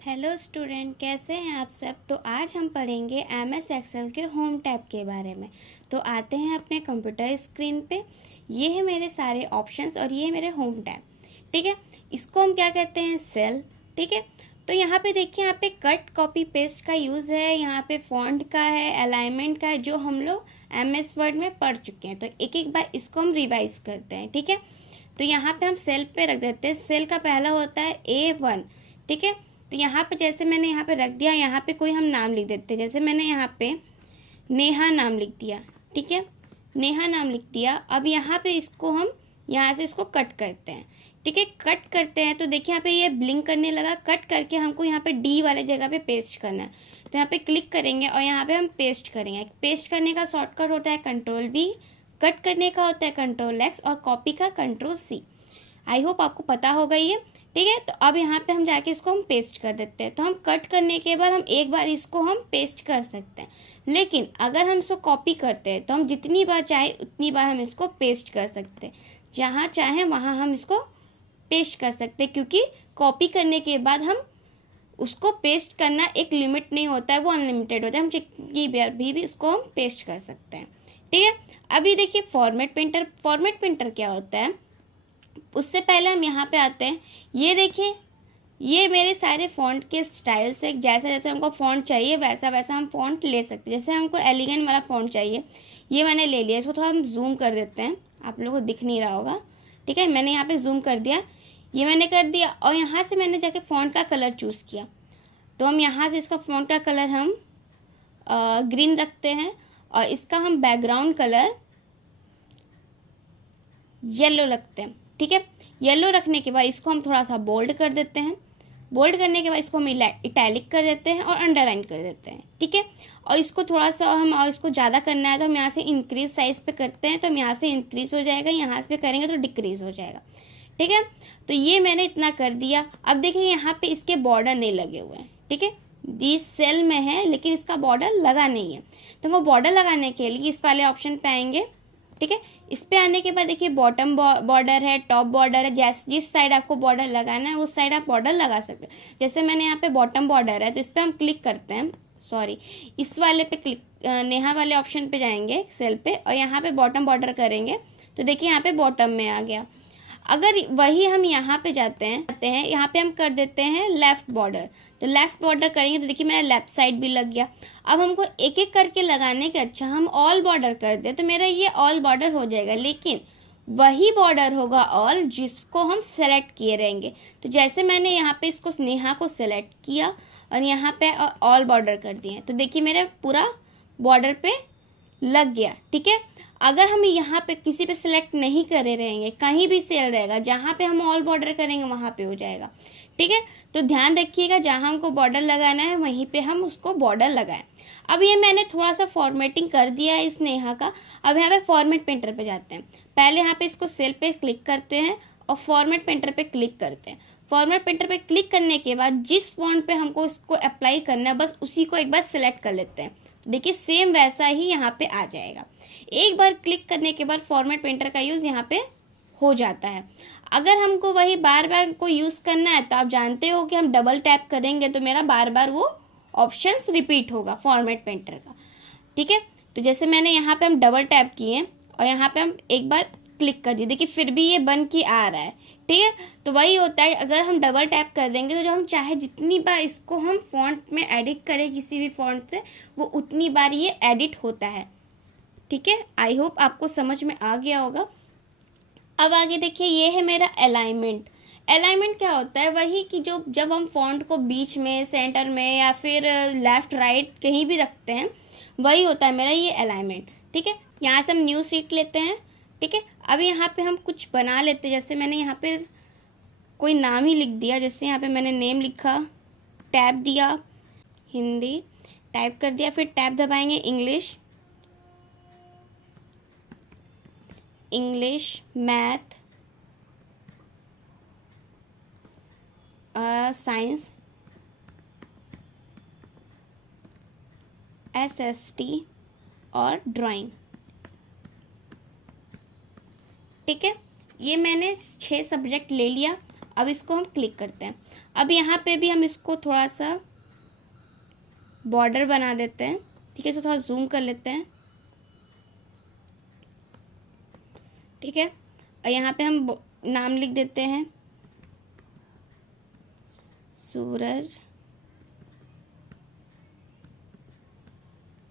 Hello student, कैसे हैं आप सब। तो आज हम पढ़ेंगे एमएस एक्सेल के होम टैब के बारे में। तो आते हैं अपने कंप्यूटर स्क्रीन पे। ये है मेरे सारे ऑप्शंस और ये है मेरे होम टैब। ठीक है, इसको हम क्या कहते हैं, सेल। ठीक है, तो यहाँ पे देखिए, यहाँ पे कट कॉपी पेस्ट का यूज़ है, यहाँ पे फॉन्ट का है, अलाइनमेंट का है, जो हम लोग एमएस वर्ड में पढ़ चुके हैं। तो एक एक बार इसको हम रिवाइज करते हैं। ठीक है, तो यहाँ पे हम सेल पे रख देते हैं। सेल का पहला होता है A1। ठीक है, तो यहाँ पे जैसे मैंने यहाँ पे रख दिया, यहाँ पे कोई हम नाम लिख देते हैं। जैसे मैंने यहाँ पे नेहा नाम लिख दिया। ठीक है, नेहा नाम लिख दिया। अब यहाँ पे इसको हम यहाँ से इसको कट करते हैं। ठीक है, कट करते हैं तो देखिए यहाँ पे ये ब्लिंक करने लगा। कट करके हमको यहाँ पे डी वाले जगह पे पेस्ट करना है। तो यहाँ पे क्लिक करेंगे और यहाँ पे हम पेस्ट करेंगे। पेस्ट करने का शॉर्टकट होता है Ctrl+V, कट करने का होता है Ctrl+X और कॉपी का Ctrl+C। आई होप आपको पता होगा ये। ठीक है, तो अब यहाँ पे हम जाके इसको हम पेस्ट कर देते हैं। तो हम कट करने के बाद हम एक बार इसको हम पेस्ट कर सकते हैं, लेकिन अगर हम इसको कॉपी करते हैं तो हम जितनी बार चाहे उतनी बार हम इसको पेस्ट कर सकते हैं। जहाँ चाहे वहाँ हम इसको पेस्ट कर सकते हैं, क्योंकि कॉपी करने के बाद हम उसको पेस्ट करना एक लिमिट नहीं होता है, वो अनलिमिटेड होता है। हम जितनी बार भी उसको हम पेस्ट कर सकते हैं। ठीक है, अभी देखिए फॉर्मेट प्रिंटर। फॉर्मेट प्रिंटर क्या होता है, उससे पहले हम यहाँ पे आते हैं। ये देखिए, ये मेरे सारे फ़ॉन्ट के स्टाइल्स है। जैसा जैसा हमको फ़ॉन्ट चाहिए वैसा वैसा हम फ़ॉन्ट ले सकते हैं। जैसे हमको एलिगेंट वाला फ़ॉन्ट चाहिए, ये मैंने ले लिया। इसको थोड़ा हम जूम कर देते हैं, आप लोगों को दिख नहीं रहा होगा। ठीक है, मैंने यहाँ पे जूम कर दिया, ये मैंने कर दिया। और यहाँ से मैंने जाके फ़ॉन्ट का कलर चूज़ किया। तो हम यहाँ से इसका फ़ॉन्ट का कलर हम ग्रीन रखते हैं और इसका हम बैकग्राउंड कलर येलो रखते हैं। ठीक है, येलो रखने के बाद इसको हम थोड़ा सा बोल्ड कर देते हैं। बोल्ड करने के बाद इसको हम इटैलिक कर देते हैं और अंडरलाइन कर देते हैं। ठीक है, और इसको थोड़ा सा हम और इसको ज़्यादा करना है तो हम यहाँ से इंक्रीज साइज पे करते हैं। तो हम यहाँ से इंक्रीज हो जाएगा, यहाँ पे करेंगे तो डिक्रीज हो जाएगा। ठीक है, तो ये मैंने इतना कर दिया। अब देखिए यहाँ पे इसके बॉर्डर नहीं लगे हुए हैं। ठीक है, इस सेल में है लेकिन इसका बॉर्डर लगा नहीं है। तो हमको बॉर्डर लगाने के लिए इस वाले ऑप्शन पे आएंगे। ठीक है, इस पे आने के बाद देखिए बॉटम बॉर्डर है, टॉप बॉर्डर है। जिस साइड आपको बॉर्डर लगाना है उस साइड आप बॉर्डर लगा सकते हैं। जैसे मैंने यहाँ पे बॉटम बॉर्डर है तो इस पे हम क्लिक करते हैं, सॉरी इस वाले पे क्लिक, नेहा वाले ऑप्शन पे जाएंगे सेल पे और यहाँ पे बॉटम बॉर्डर करेंगे तो देखिए यहाँ पे बॉटम में आ गया। अगर वही हम यहाँ पे जाते हैं यहाँ पे हम कर देते हैं लेफ्ट बॉर्डर। तो लेफ्ट बॉर्डर करेंगे तो देखिए मेरा लेफ्ट साइड भी लग गया। अब हमको एक एक करके लगाने के अच्छा हम ऑल बॉर्डर कर दे तो मेरा ये ऑल बॉर्डर हो जाएगा, लेकिन वही बॉर्डर होगा ऑल जिसको हम सेलेक्ट किए रहेंगे। तो जैसे मैंने यहाँ पे इसको नेहा को सेलेक्ट किया और यहाँ पे ऑल बॉर्डर कर दिए तो देखिए मेरा पूरा बॉर्डर पे लग गया। ठीक है, अगर हम यहाँ पे किसी पे सिलेक्ट नहीं करे रहेंगे, कहीं भी सेल रहेगा, जहाँ पे हम ऑल बॉर्डर करेंगे वहाँ पे हो जाएगा। ठीक है, तो ध्यान रखिएगा जहाँ हमको बॉर्डर लगाना है वहीं पे हम उसको बॉर्डर लगाएं। अब ये मैंने थोड़ा सा फॉर्मेटिंग कर दिया है इस नेहा का। अब यहाँ पे फॉर्मेट पेंटर पे जाते हैं। पहले यहाँ पे इसको सेल पे क्लिक करते हैं और फॉर्मेट पेंटर पे क्लिक करते हैं। फॉर्मेट पेंटर पे क्लिक करने के बाद जिस फॉन्ट पे हमको इसको अप्लाई करना है बस उसी को एक बार सिलेक्ट कर लेते हैं। देखिए सेम वैसा ही यहाँ पे आ जाएगा। एक बार क्लिक करने के बाद फॉर्मेट पेंटर का यूज़ यहाँ पे हो जाता है। अगर हमको वही बार बार को यूज़ करना है तो आप जानते हो कि हम डबल टैप करेंगे तो मेरा बार बार वो ऑप्शंस रिपीट होगा फॉर्मेट पेंटर का। ठीक है, तो जैसे मैंने यहाँ पे हम डबल टैप किए और यहाँ पे हम एक बार क्लिक कर दिए, देखिए फिर भी ये बन के आ रहा है। ठीक है, तो वही होता है, अगर हम डबल टैप कर देंगे तो जो हम चाहे जितनी बार इसको हम फॉन्ट में एडिट करें किसी भी फॉन्ट से वो उतनी बार ये एडिट होता है। ठीक है, आई होप आपको समझ में आ गया होगा। अब आगे देखिए, ये है मेरा अलाइनमेंट। अलाइनमेंट क्या होता है, वही कि जो जब हम फॉन्ट को बीच में, सेंटर में या फिर लेफ्ट राइट कहीं भी रखते हैं वही होता है मेरा ये अलाइनमेंट। ठीक है, यहाँ से हम न्यू शीट लेते हैं। ठीक है, अब यहाँ पे हम कुछ बना लेते हैं। जैसे मैंने यहाँ पे कोई नाम ही लिख दिया, जैसे यहाँ पे मैंने नेम लिखा, टैब दिया हिंदी, टाइप कर दिया, फिर टैब दबाएंगे इंग्लिश, मैथ, साइंस, SST और ड्राइंग। ठीक है, ये मैंने 6 सब्जेक्ट ले लिया। अब इसको हम क्लिक करते हैं। अब यहाँ पे भी हम इसको थोड़ा सा बॉर्डर बना देते हैं, ठीक है। तो थोड़ा जूम कर लेते हैं, ठीक है। और यहाँ पे हम नाम लिख देते हैं सूरज,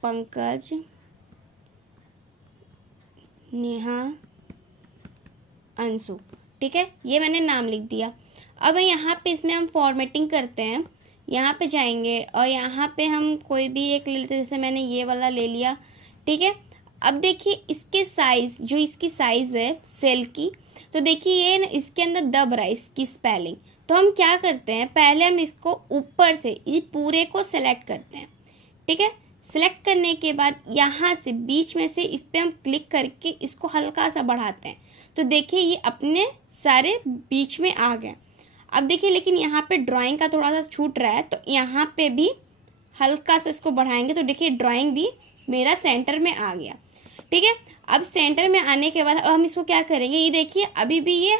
पंकज, नेहा, अंशु, ठीक है। ये मैंने नाम लिख दिया। अब यहाँ पे इसमें हम फॉर्मेटिंग करते हैं, यहाँ पे जाएंगे और यहाँ पे हम कोई भी एक ले लेते हैं, जैसे मैंने ये वाला ले लिया, ठीक है। अब देखिए इसके साइज, जो इसकी साइज है सेल की, तो देखिए ये ना इसके अंदर दब रहा है इसकी स्पेलिंग। तो हम क्या करते हैं, पहले हम इसको ऊपर से इस पूरे को सेलेक्ट करते हैं, ठीक है। सेलेक्ट करने के बाद यहाँ से बीच में से इस पर हम क्लिक करके इसको हल्का सा बढ़ाते हैं, तो देखिए ये अपने सारे बीच में आ गए। अब देखिए लेकिन यहाँ पे ड्राइंग का थोड़ा सा छूट रहा है, तो यहाँ पे भी हल्का सा इसको बढ़ाएंगे, तो देखिए ड्राइंग भी मेरा सेंटर में आ गया, ठीक है। अब सेंटर में आने के बाद अब हम इसको क्या करेंगे, ये देखिए अभी भी ये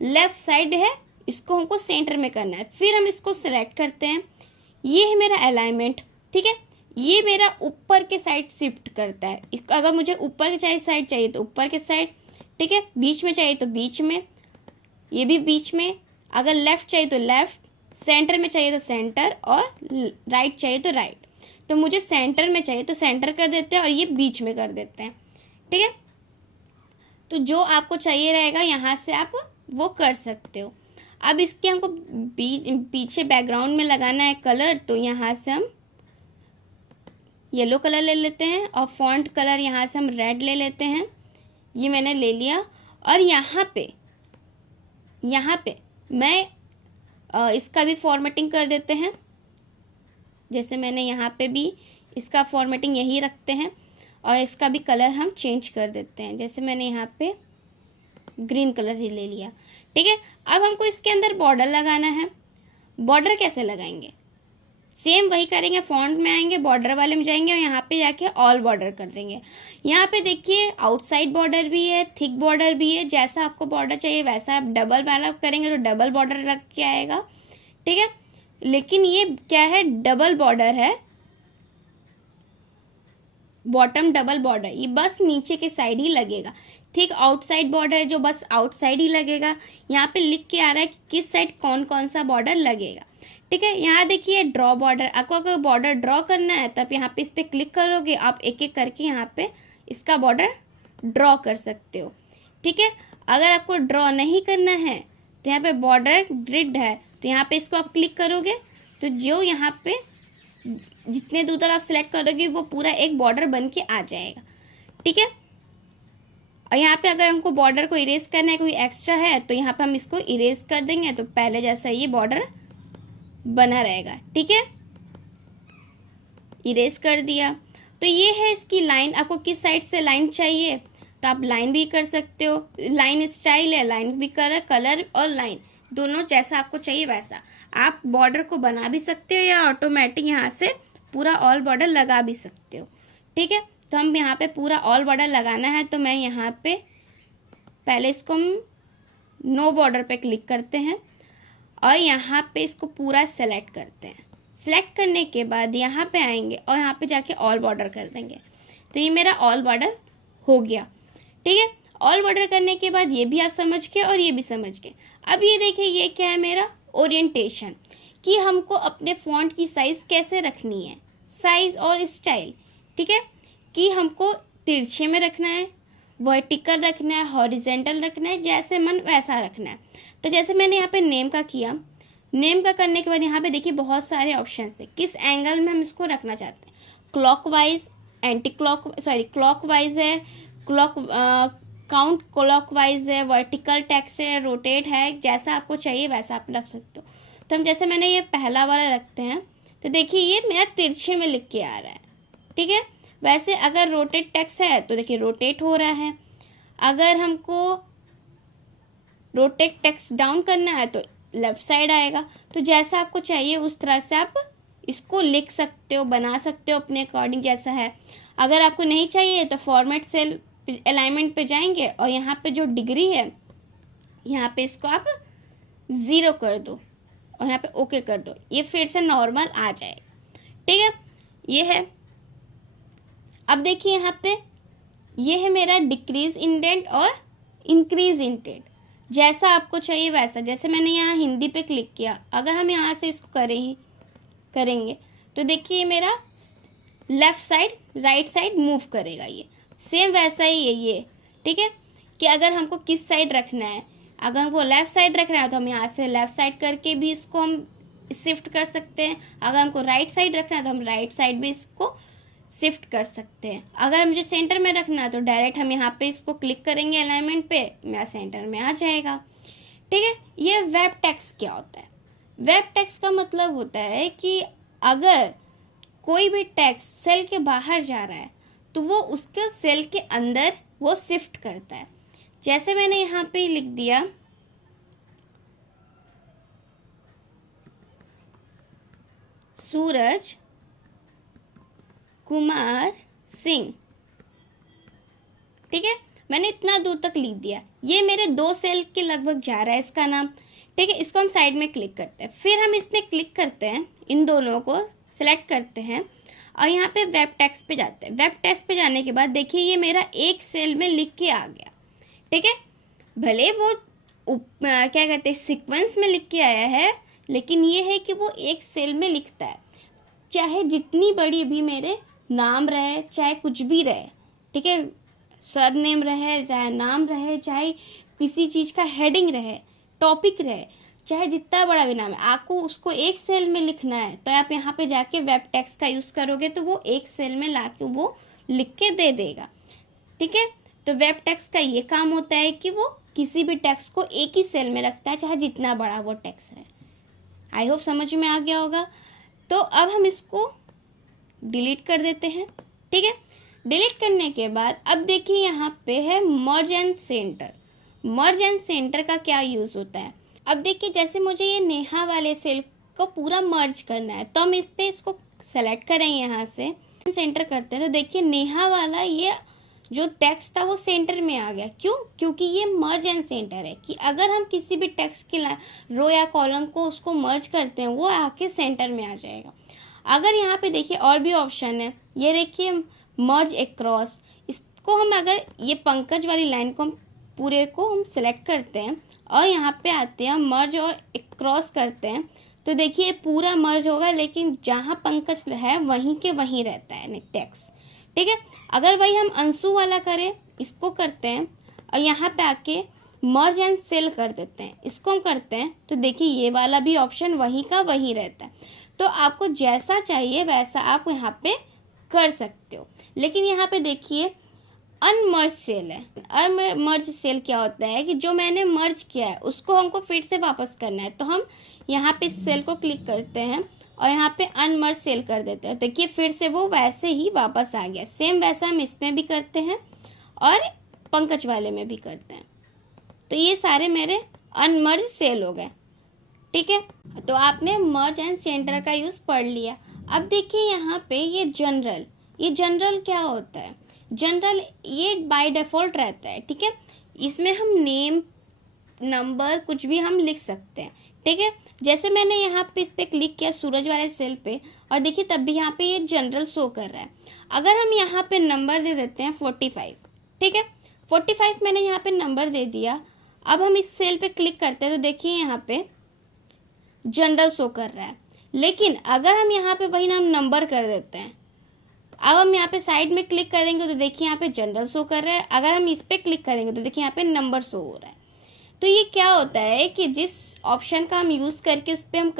लेफ्ट साइड है, इसको हमको सेंटर में करना है। फिर हम इसको सिलेक्ट करते हैं, ये है मेरा अलाइनमेंट, ठीक है। ये मेरा ऊपर के साइड शिफ्ट करता है, अगर मुझे ऊपर के साइड चाहिए तो ऊपर के साइड, ठीक है। बीच में चाहिए तो बीच में, ये भी बीच में, अगर लेफ्ट चाहिए तो लेफ्ट, सेंटर में चाहिए तो सेंटर, और राइट चाहिए तो राइट। तो मुझे सेंटर में चाहिए तो सेंटर कर देते हैं और ये बीच में कर देते हैं, ठीक है। तो जो आपको चाहिए रहेगा यहाँ से आप वो कर सकते हो। अब इसके हमको पीछे बैकग्राउंड में लगाना है कलर, तो यहाँ से हम येलो कलर ले लेते हैं और फॉन्ट कलर यहाँ से हम रेड ले लेते हैं, ये मैंने ले लिया। और यहाँ पे मैं इसका भी फॉर्मेटिंग कर देते हैं, जैसे मैंने यहाँ पे भी इसका फॉर्मेटिंग यही रखते हैं, और इसका भी कलर हम चेंज कर देते हैं, जैसे मैंने यहाँ पे ग्रीन कलर ही ले लिया, ठीक है। अब हमको इसके अंदर बॉर्डर लगाना है। बॉर्डर कैसे लगाएंगे, सेम वही करेंगे, फॉन्ट में आएंगे, बॉर्डर वाले में जाएंगे और यहाँ पे जाके ऑल बॉर्डर कर देंगे। यहाँ पे देखिए आउटसाइड बॉर्डर भी है, थिक बॉर्डर भी है, जैसा आपको बॉर्डर चाहिए वैसा। आप डबल वाला करेंगे तो डबल बॉर्डर लग के आएगा, ठीक है। लेकिन ये क्या है, डबल बॉर्डर है, बॉटम डबल बॉर्डर, ये बस नीचे के साइड ही लगेगा। थिक आउटसाइड बॉर्डर है जो बस आउटसाइड ही लगेगा। यहाँ पे लिख के आ रहा है कि किस साइड कौन कौन सा बॉर्डर लगेगा, ठीक है। यहाँ देखिए ड्रॉ बॉर्डर, आपको अगर बॉर्डर ड्रॉ करना है तो आप यहाँ पे इस पर क्लिक करोगे, आप एक एक करके यहाँ पे इसका बॉर्डर ड्रॉ कर सकते हो, ठीक है। अगर आपको ड्रॉ नहीं करना है तो यहाँ पे बॉर्डर ग्रिड है, तो यहाँ पे इसको आप क्लिक करोगे तो जो यहाँ पे जितने दूर तक आप सिलेक्ट करोगे वो पूरा एक बॉर्डर बन के आ जाएगा, ठीक है। और यहाँ पे अगर हमको बॉर्डर को इरेज करना है, कोई एक्स्ट्रा है, तो यहाँ पे हम इसको इरेज कर देंगे, तो पहले जैसा ये बॉर्डर बना रहेगा, ठीक है। इरेज कर दिया। तो ये है इसकी लाइन, आपको किस साइड से लाइन चाहिए तो आप लाइन भी कर सकते हो, लाइन स्टाइल है, लाइन भी कलर और लाइन दोनों जैसा आपको चाहिए वैसा आप बॉर्डर को बना भी सकते हो, या ऑटोमेटिक यहाँ से पूरा ऑल बॉर्डर लगा भी सकते हो, ठीक है। तो हम यहाँ पे पूरा ऑल बॉर्डर लगाना है, तो मैं यहाँ पे पहले इसको हम नो बॉर्डर पे क्लिक करते हैं और यहाँ पे इसको पूरा सेलेक्ट करते हैं। सेलेक्ट करने के बाद यहाँ पे आएंगे और यहाँ पे जाके ऑल बॉर्डर कर देंगे, तो ये मेरा ऑल बॉर्डर हो गया, ठीक है। ऑल बॉर्डर करने के बाद ये भी आप समझ गए और ये भी समझ गए। अब ये देखिए ये क्या है, मेरा ओरिएंटेशन, कि हमको अपने फॉन्ट की साइज़ कैसे रखनी है, साइज़ और स्टाइल, ठीक है। कि हमको तिरछे में रखना है, वर्टिकल रखना है, हॉरिजेंटल रखना है, जैसे मन वैसा रखना है। तो जैसे मैंने यहाँ पे नेम का किया, नेम का करने के बाद यहाँ पे देखिए बहुत सारे ऑप्शन है, किस एंगल में हम इसको रखना चाहते हैं। क्लॉकवाइज, एंटी क्लॉक क्लॉकवाइज है, काउंट क्लॉकवाइज है, वर्टिकल टेक्स्ट है, रोटेट है, जैसा आपको चाहिए वैसा आप रख सकते हो। तो हम जैसे मैंने ये पहला वाला रखते हैं, तो देखिए ये मेरा तिरछे में लिख के आ रहा है, ठीक है। वैसे अगर रोटेट टेक्स्ट है तो देखिए रोटेट हो रहा है। अगर हमको रोटेट टेक्स्ट डाउन करना है तो लेफ्ट साइड आएगा। तो जैसा आपको चाहिए उस तरह से आप इसको लिख सकते हो, बना सकते हो अपने अकॉर्डिंग जैसा है। अगर आपको नहीं चाहिए तो फॉर्मेट सेल अलाइनमेंट पे जाएंगे और यहाँ पे जो डिग्री है यहाँ पे इसको आप 0 कर दो और यहाँ पे ओके कर दो, ये फिर से नॉर्मल आ जाएगा। ठीक है, ये है। अब देखिए यहाँ पे ये है मेरा डिक्रीज इंडेंट और इंक्रीज इंडेंट, जैसा आपको चाहिए वैसा। जैसे मैंने यहाँ हिंदी पे क्लिक किया, अगर हम यहाँ से इसको करेंगे तो देखिए मेरा left side right side move करेगा, ये सेम वैसा ही है ये। ठीक है, कि अगर हमको किस साइड रखना है, अगर हमको लेफ्ट साइड रखना है तो हम यहाँ से लेफ्ट साइड करके भी इसको हम शिफ्ट कर सकते हैं। अगर हमको राइट साइड रखना है तो हम राइट साइड भी इसको शिफ्ट कर सकते हैं। अगर मुझे सेंटर में रखना है तो डायरेक्ट हम यहाँ पे इसको क्लिक करेंगे अलाइनमेंट पे, मेरा सेंटर में आ जाएगा। ठीक है, ये वेब टेक्स्ट क्या होता है? वेब टेक्स्ट का मतलब होता है कि अगर कोई भी टेक्स्ट सेल के बाहर जा रहा है तो वो उसके सेल के अंदर वो शिफ्ट करता है। जैसे मैंने यहाँ पे लिख दिया सूरज कुमार सिंह, ठीक है, मैंने इतना दूर तक लिख दिया, ये मेरे 2 सेल के लगभग जा रहा है इसका नाम। ठीक है, इसको हम साइड में क्लिक करते हैं, फिर हम इसमें क्लिक करते हैं, इन दोनों को सिलेक्ट करते हैं और यहाँ पे वेब टेक्स्ट पे जाते हैं। वेब टेक्स्ट पे जाने के बाद देखिए ये मेरा एक सेल में लिख के आ गया। ठीक है, भले वो क्या कहते हैं सीक्वेंस में लिख के आया है, लेकिन ये है कि वो एक सेल में लिखता है, चाहे जितनी बड़ी भी मेरे नाम रहे, चाहे कुछ भी रहे। ठीक है, सर नेम रहे, चाहे नाम रहे, चाहे किसी चीज़ का हेडिंग रहे, टॉपिक रहे, चाहे जितना बड़ा भी नाम है, आपको उसको एक सेल में लिखना है तो आप यहाँ पे जाके वेब टेक्स्ट का यूज़ करोगे तो वो एक सेल में लाके वो लिख के दे देगा। ठीक है, तो वेब टेक्स्ट का ये काम होता है कि वो किसी भी टेक्स्ट को एक ही सेल में रखता है, चाहे जितना बड़ा वो टेक्स्ट है। आई होप समझ में आ गया होगा। तो अब हम इसको डिलीट कर देते हैं। ठीक है, डिलीट करने के बाद अब देखिए यहाँ पे है मर्ज and centre. Merge and centre का क्या यूज़ होता है? अब देखिए जैसे मुझे ये नेहा वाले सेल को पूरा मर्ज करना है तो हम इस पे इसको सेलेक्ट करेंगे, यहाँ से सेंटर करते हैं तो देखिए नेहा वाला ये जो टेक्स्ट था वो सेंटर में आ गया। क्यों? क्योंकि ये मर्ज एंड सेंटर है कि अगर हम किसी भी टेक्स्ट की रो या कॉलम को उसको मर्ज करते हैं वो आके सेंटर में आ जाएगा। अगर यहाँ पे देखिए और भी ऑप्शन है, ये देखिए मर्ज एक्रॉस, इसको हम अगर ये पंकज वाली लाइन को हम पूरे को हम सिलेक्ट करते हैं और यहाँ पे आते हैं मर्ज और एक्रॉस करते हैं तो देखिए पूरा मर्ज होगा, लेकिन जहाँ पंकज है वहीं के वहीं रहता है टेक्स्ट। ठीक है, अगर वही हम अंशु वाला करें, इसको करते हैं और यहाँ पे आके मर्ज एंड सेल कर देते हैं, इसको हम करते हैं तो देखिए ये वाला भी ऑप्शन वहीं का वहीं रहता है। तो आपको जैसा चाहिए वैसा आप यहाँ पे कर सकते हो। लेकिन यहाँ पे देखिए अनमर्ज सेल है। अनमर्ज सेल क्या होता है कि जो मैंने मर्ज किया है उसको हमको फिर से वापस करना है, तो हम यहाँ पे इस सेल को क्लिक करते हैं और यहाँ पे अनमर्ज सेल कर देते हैं। देखिए फिर से वो वैसे ही वापस आ गया। सेम वैसा हम इसमें भी करते हैं और पंकज वाले में भी करते हैं। तो ये सारे मेरे अनमर्ज सेल हो गए। ठीक है, तो आपने मर्ज एंड सेंटर का यूज़ पढ़ लिया। अब देखिए यहाँ पे ये जनरल क्या होता है? जनरल ये बाय डिफ़ॉल्ट रहता है। ठीक है, इसमें हम नेम नंबर कुछ भी हम लिख सकते हैं। ठीक है, जैसे मैंने यहाँ पे इस पर क्लिक किया सूरज वाले सेल पे और देखिए तब भी यहाँ पे ये जनरल शो कर रहा है। अगर हम यहाँ पे नंबर दे देते हैं 45, ठीक है, 45 मैंने यहाँ पे नंबर दे दिया। अब हम इस सेल पे क्लिक करते हैं तो देखिए यहाँ पे जनरल शो कर रहा है। लेकिन अगर हम यहाँ पे वही नाम नंबर कर देते हैं, अब हम यहाँ पे साइड में क्लिक करेंगे तो देखिए यहाँ पे जनरल शो कर रहा है। अगर हम इस पे क्लिक करेंगे तो देखिए यहाँ पे नंबर शो हो रहा है। तो ये क्या होता है कि जिस ऑप्शन का हम यूज़ करके उस पर हम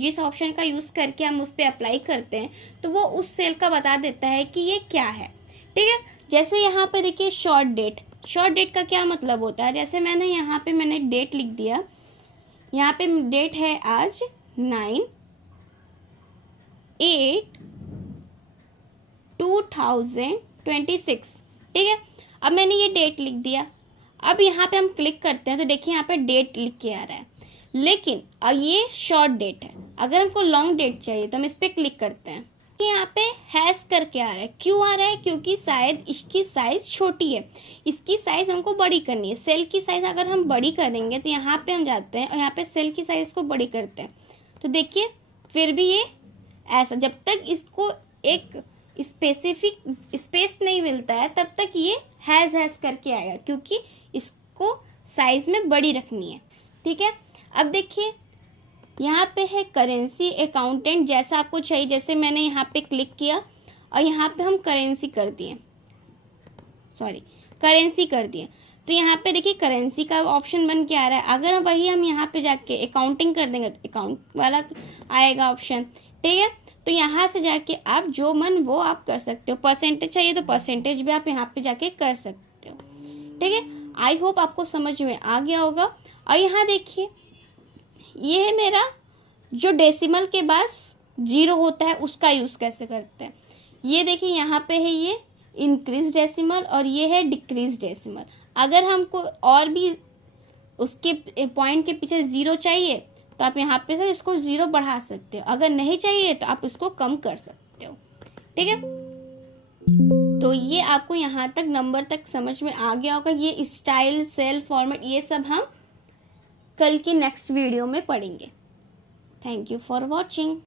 जिस ऑप्शन का यूज़ करके हम उस पर अप्लाई करते हैं तो वो उस सेल का बता देता है कि ये क्या है। ठीक है, जैसे यहाँ पे देखिए शॉर्ट डेट का क्या मतलब होता है? जैसे मैंने यहाँ पे मैंने डेट लिख दिया, यहाँ पे डेट है आज 9/8/2026। ठीक है, अब मैंने ये डेट लिख दिया। अब यहाँ पे हम क्लिक करते हैं तो देखिए यहाँ पे डेट लिख के आ रहा है, लेकिन ये शॉर्ट डेट है। अगर हमको लॉन्ग डेट चाहिए तो हम इस पर क्लिक करते हैं यहाँ पे हैश करके आ रहा है, क्यों आ रहा है? क्योंकि शायद इसकी साइज छोटी है, इसकी साइज हमको बड़ी करनी है। सेल की साइज अगर हम बड़ी करेंगे तो यहाँ पे हम जाते हैं और यहाँ पे सेल की साइज को बड़ी करते हैं, तो देखिए फिर भी ये ऐसा, जब तक इसको एक स्पेसिफिक स्पेस नहीं मिलता है तब तक ये हैज करके आएगा, क्योंकि इसको साइज में बड़ी रखनी है। ठीक है, अब देखिए यहाँ पे है करेंसी अकाउंटेंट, जैसा आपको चाहिए। जैसे मैंने यहाँ पे क्लिक किया और यहाँ पे हम करेंसी कर दिए, करेंसी कर दिए, तो यहाँ पे देखिए करेंसी का ऑप्शन बन के आ रहा है। अगर वही हम यहाँ पे जाके अकाउंटिंग कर देंगे तो अकाउंट वाला आएगा ऑप्शन। ठीक है, तो यहाँ से जाके आप जो मन वो आप कर सकते हो। परसेंटेज चाहिए तो परसेंटेज भी आप यहाँ पे जाके कर सकते हो। ठीक है, आई होप आपको समझ में आ गया होगा। और यहाँ देखिए ये है मेरा जो डेसिमल के बाद 0 होता है उसका यूज़ कैसे करते हैं। ये देखिए यहाँ पे है ये इंक्रीज डेसिमल और ये है डिक्रीज डेसिमल। अगर हमको और भी उसके पॉइंट के पीछे 0 चाहिए तो आप यहाँ पे से इसको 0 बढ़ा सकते हो, अगर नहीं चाहिए तो आप इसको कम कर सकते हो। ठीक है, तो ये आपको यहाँ तक नंबर तक समझ में आ गया होगा। ये स्टाइल, सेल, फॉर्मेट, ये सब हम कल की नेक्स्ट वीडियो में पढ़ेंगे। Thank you for watching.